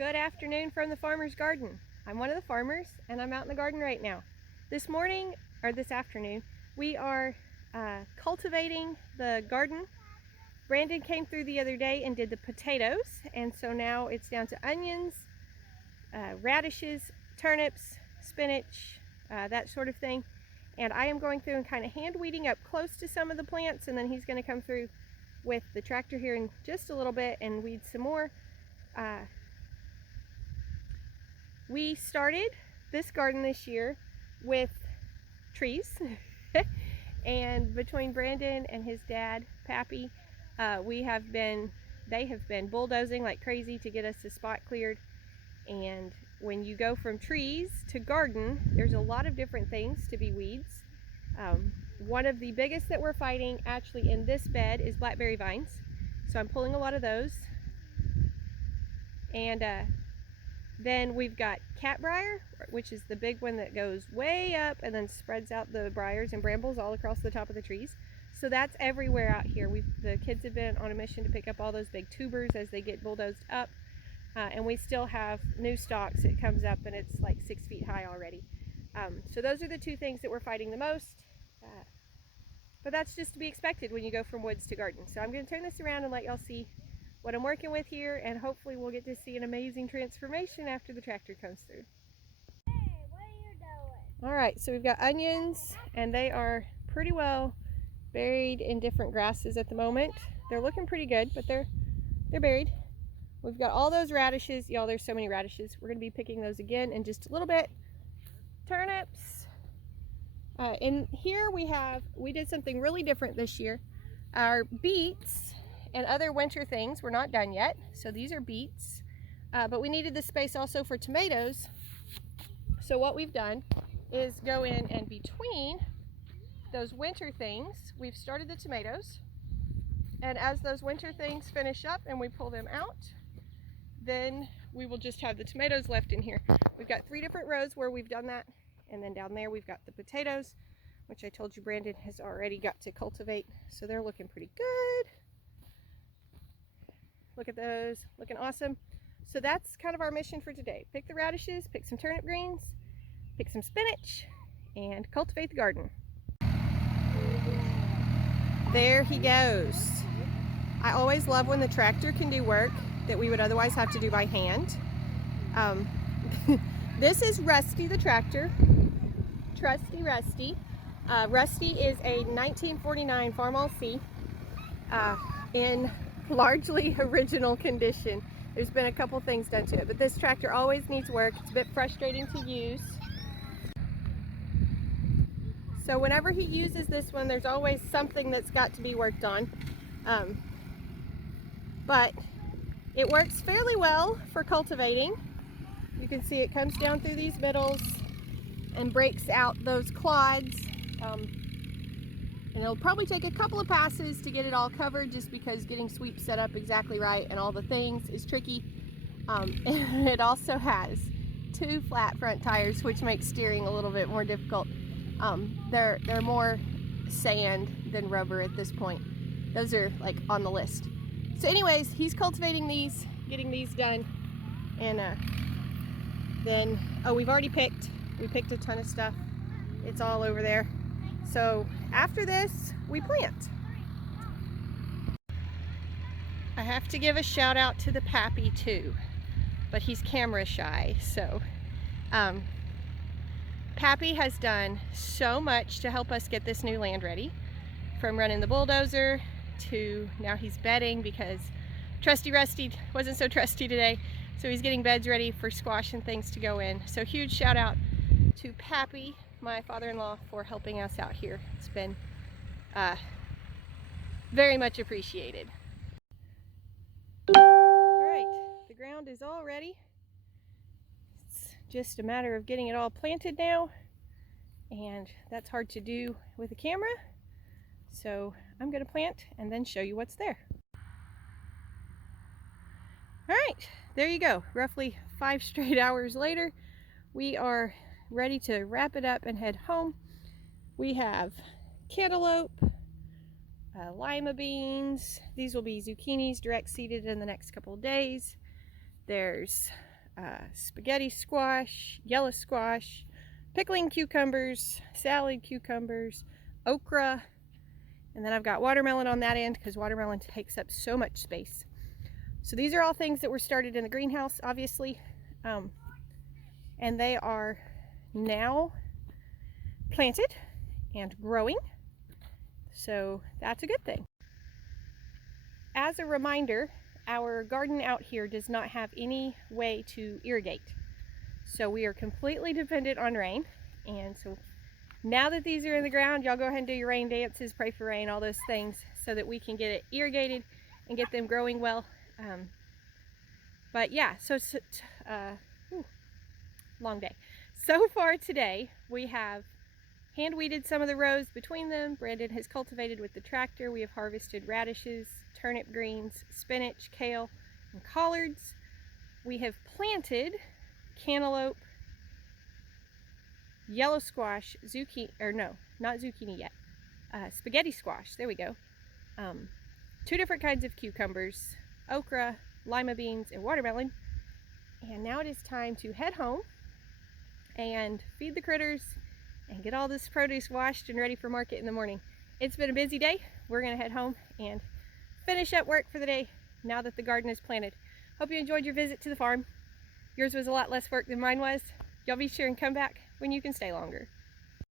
Good afternoon from the farmer's garden. I'm one of the farmers and I'm out in the garden right now. This morning, or this afternoon, we are cultivating the garden. Brandon came through the other day and did the potatoes, and so now it's down to onions, radishes, turnips, spinach, that sort of thing. And I am going through and kind of hand weeding up close to some of the plants, and then he's going to come through with the tractor here in just a little bit and weed some more. We started this garden this year with trees and between Brandon and his dad, Pappy, they have been bulldozing like crazy to get us a spot cleared. And when you go from trees to garden, there's a lot of different things to be weeds. One of the biggest that we're fighting actually in this bed is blackberry vines. So I'm pulling a lot of those. And then we've got catbrier, which is the big one that goes way up and then spreads out the briars and brambles all across the top of the trees. So that's everywhere out here. The kids have been on a mission to pick up all those big tubers as they get bulldozed up. And we still have new stalks. It comes up and it's like 6 feet high already. So those are the two things that we're fighting the most. But that's just to be expected when you go from woods to garden. So I'm going to turn this around and let y'all see what I'm working with here, and hopefully we'll get to see an amazing transformation after the tractor comes through. Hey, what are you doing? Alright, so we've got onions, and they are pretty well buried in different grasses at the moment. They're looking pretty good, but they're buried. We've got all those radishes. Y'all, there's so many radishes. We're going to be picking those again in just a little bit. Turnips. In here we did something really different this year. Our beets and other winter things were not done yet, so these are beets, but we needed the space also for tomatoes. So what we've done is go in, and between those winter things we've started the tomatoes, and as those winter things finish up and we pull them out, then we will just have the tomatoes left in here. We've got 3 different rows where we've done that, and then down there we've got the potatoes, which I told you Brandon has already got to cultivate, so they're looking pretty good. Look at those, looking awesome. So that's kind of our mission for today. Pick the radishes, pick some turnip greens, pick some spinach, and cultivate the garden. There he goes. I always love when the tractor can do work that we would otherwise have to do by hand. This is Rusty the tractor. Trusty Rusty. Rusty is a 1949 Farmall C in largely original condition. There's been a couple things done to it, but this tractor always needs work. It's a bit frustrating to use. So whenever he uses this one, there's always something that's got to be worked on. But it works fairly well for cultivating. You can see it comes down through these middles and breaks out those clods. And it'll probably take a couple of passes to get it all covered, just because getting sweeps set up exactly right and all the things is tricky. And it also has 2 flat front tires, which makes steering a little bit more difficult. They're more sand than rubber at this point. Those are like on the list. So anyways, he's cultivating these, getting these done. And then, we've already picked. We picked a ton of stuff. It's all over there. So after this, we plant. I have to give a shout out to the Pappy too, but he's camera shy. So Pappy has done so much to help us get this new land ready, from running the bulldozer to now he's bedding, because Trusty Rusty wasn't so trusty today. So he's getting beds ready for squash and things to go in. So huge shout out to Pappy, my father-in-law, for helping us out here. It's been very much appreciated. Alright, the ground is all ready. It's just a matter of getting it all planted now, and that's hard to do with a camera. So I'm going to plant and then show you what's there. Alright, there you go. Roughly 5 straight hours later, we are ready to wrap it up and head home. We have cantaloupe, lima beans. These will be zucchinis direct seeded in the next couple of days. There's spaghetti squash, yellow squash, pickling cucumbers, salad cucumbers, okra, and then I've got watermelon on that end because watermelon takes up so much space. So these are all things that were started in the greenhouse, obviously, and they are now planted and growing, so that's a good thing. As a reminder, our garden out here does not have any way to irrigate, so we are completely dependent on rain. And so now that these are in the ground, y'all go ahead and do your rain dances, pray for rain, all those things, so that we can get it irrigated and get them growing well. But yeah, long day. So far today, we have hand weeded some of the rows between them. Brandon has cultivated with the tractor. We have harvested radishes, turnip greens, spinach, kale, and collards. We have planted cantaloupe, yellow squash, zucchini, or no, not zucchini yet, spaghetti squash, there we go. 2 different kinds of cucumbers, okra, lima beans, and watermelon. And now it is time to head home and feed the critters and get all this produce washed and ready for market in the morning. It's been a busy day. We're gonna head home and finish up work for the day now that the garden is planted. Hope you enjoyed your visit to the farm. Yours was a lot less work than mine was. Y'all be sure and come back when you can stay longer.